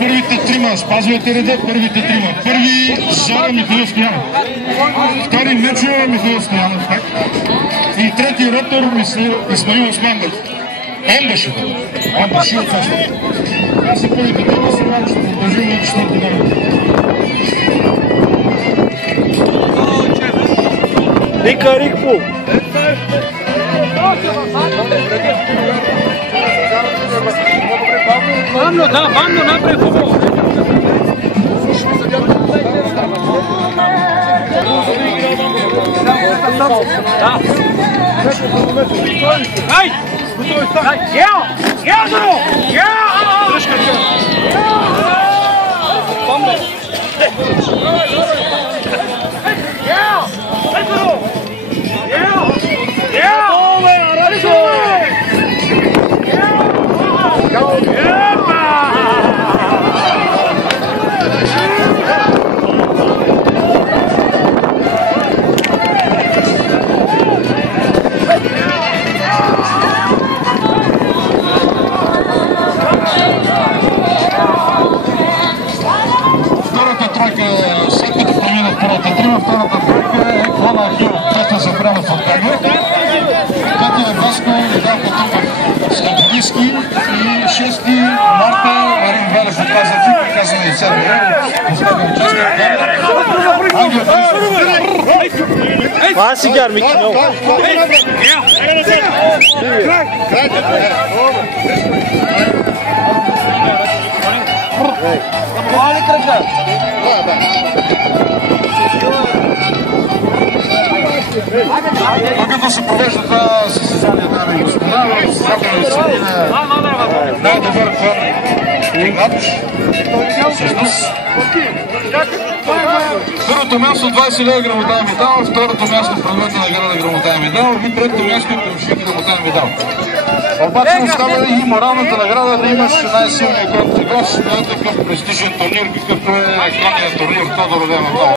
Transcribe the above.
Първите трима, спазвайте реда, първите трима. Първи Зора Михаил Стоянов. Втори Мечо Михаил Стоянов, так? И трети ротор Исмаил Османов. Ембаши. Ембаши от това. Аз и първите трима си малко ще продължим на четвърти ден. Ника Рикпо. Бамно, да, бамно напред, хубаво. Да. Ай! Яо! Яо, Зоро! Яо! Дръжка, бамно! Яо! Ай, Зоро! Яо! Яо! Оле, Арачо! Яо! Втората тройка е Клона Хил, Петър Запрянов от Гагна. Петър Васко, Недалко Тумък Скамбулийски и 6 марта Марин Велев от Казанци, приказана и Цербия. Последен участник Ангел Борисов. Аз си гар, Мики, много. Мали кръча! Когато се провежда това състезание, дами и господа, в Западна Средина най-добър матч, всъщност. Първото място 20 лева грамота и медал, второто място предмета награда грамота и медал и третото място е комшик грамота и медал. Обаче остава и моралната награда да имаш най-силния кон гост на такъв престижен турнир, какъвто е конният турнир Тодор Левандов.